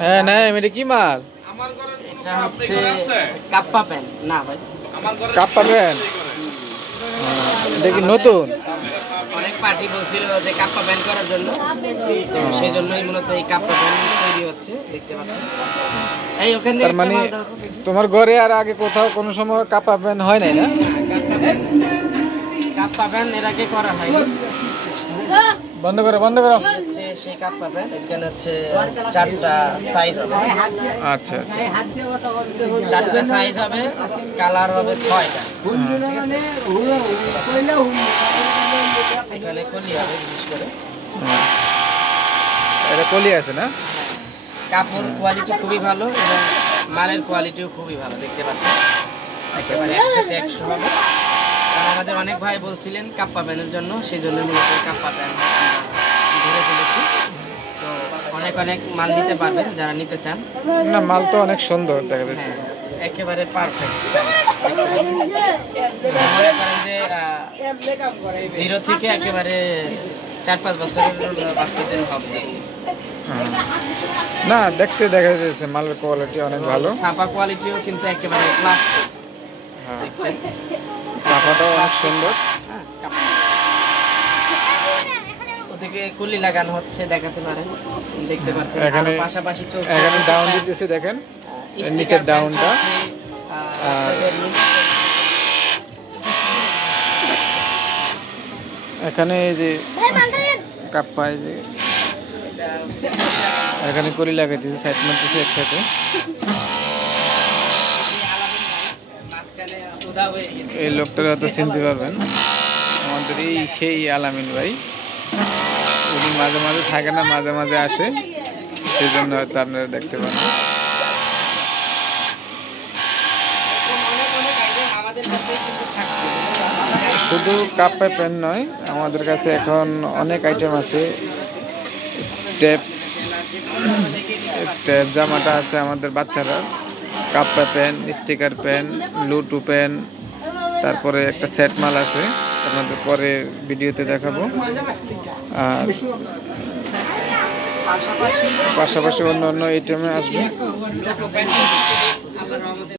হ্যাঁ না এটা কি মাল? এটা হচ্ছে কাপ্পা প্যান না ভাই। কাপ পাবেন এটা কি নতুন? অনেক পার্টি বলছিল যে কাপ্পা প্যান করার জন্য। সেই জন্যই মূলত এই কাপ্পা প্যান তৈরি হচ্ছে দেখতে পাচ্ছেন। এই ওখান মানে একটা মাল তোমার ঘরে আর আগে কোথাও কোনো সময় কাপ পাবেন হয় নাই না? কাপ্পা প্যান এর আগে করা হয়নি। বন্ধ করো বন্ধ করো। সেই কাপ্পা প্যান এখানে হচ্ছে চারটা সাইজ হবে। আচ্ছা আচ্ছা। চারটা সাইজ হবে কালার হবে ছয়টা। এখানে কলি হবে বিশেষ করে। এটা কলি আছে না? কাপড় কোয়ালিটি খুবই ভালো এবং মালের কোয়ালিটিও খুবই ভালো দেখতে পাচ্ছেন? একেবারে একসাথে একশো হবে। আমাদের অনেক ভাই বলছিলেন কাপ্পা প্যানের জন্য সেই জন্য মূলত এই অনেক অনেক মাল নিতে পারবেন যারা নিতে চান। না মাল তো অনেক সুন্দর দেখা যাচ্ছে। হ্যাঁ একেবারে পারফেক্ট মনে করেন যে জিরো থেকে একেবারে চার পাঁচ বছরের বাচ্চাদের হবে। না দেখতে দেখা যাচ্ছে মালের কোয়ালিটি অনেক ভালো। ছাপা কোয়ালিটিও কিন্তু একেবারে ক্লাস হ্যাঁ। দেখছেন? সাফাটাও অনেক সুন্দর। হ্যাঁ, ওদিকে কুলি লাগানো হচ্ছে দেখাতে পারেন। দেখতে পাচ্ছেন এখানে- পাশাপাশি চলছে এখানে ডাউন দিতেছে দেখেন। নিচের ডাউনটা আর- এখানে এই যে কাপ্পা এই যে এটা হচ্ছে এখানে কলি লাগাইতেছে সাইড মারতেছে একসাথে। হয়ে এই লোকটার হয়তো চিনতে পারবেন। আমাদের এই সেই আলামিন ভাই। মাঝে মাঝে থাকে না, মাঝে মাঝে আসে। সেই জন্য হয়তো আপনারা দেখতে থাকছে শুধু কাপ্পা পেন নয়, আমাদের কাছে এখন অনেক আইটেম আছে। ট্যাপ ট্যাপ জামাটা আছে আমাদের বাচ্চারা। কাপ্পা পেন, স্টিকার পেন লুটু পেন, তারপরে একটা সেট মাল আছে। আপনাদের পরে ভিডিওতে দেখাবো। আর পাশাপাশি অন্য অন্য আইটেমে আসবে।